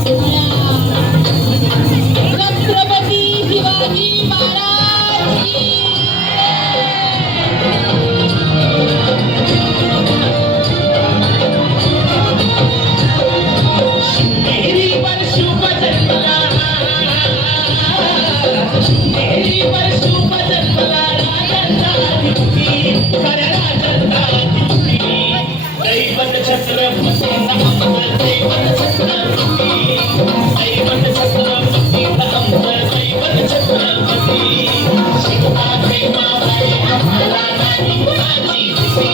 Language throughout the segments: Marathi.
छत्रपती शिवाजी महाराज की शिवनेरीवर शुभ जन्मला, शिवनेरीवर शुभ जन्मला राजांचा दिवशी, खऱ्या राजांचा दिवशी. दैवत छत्रपती नमः, दैवत छत्रपती, दैवत छत्रपती नमः, दैवत छत्रपती. शिवा सेवाबाई आम्हाला नाही कुणाची भीती,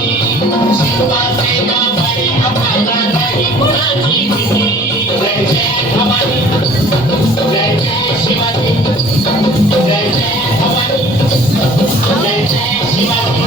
शिवा सेवाबाई आम्हाला नाही कुणाची भीती. जय जय भवानी, जय जय शिवाजी, जय जय भवानी, जय जय शिवाजी.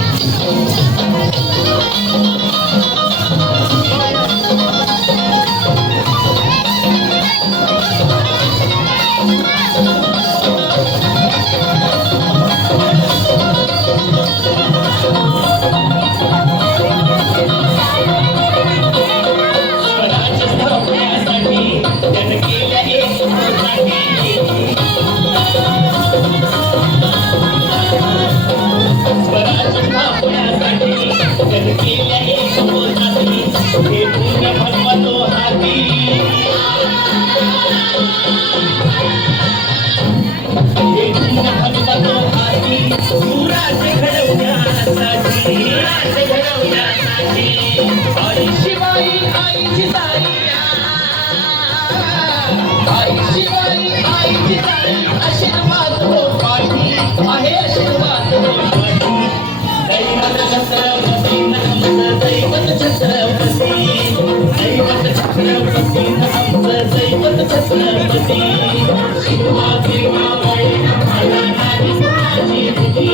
छत्रपती शिवा सेवाबाई आम्हाला नाही कुणाची भीती.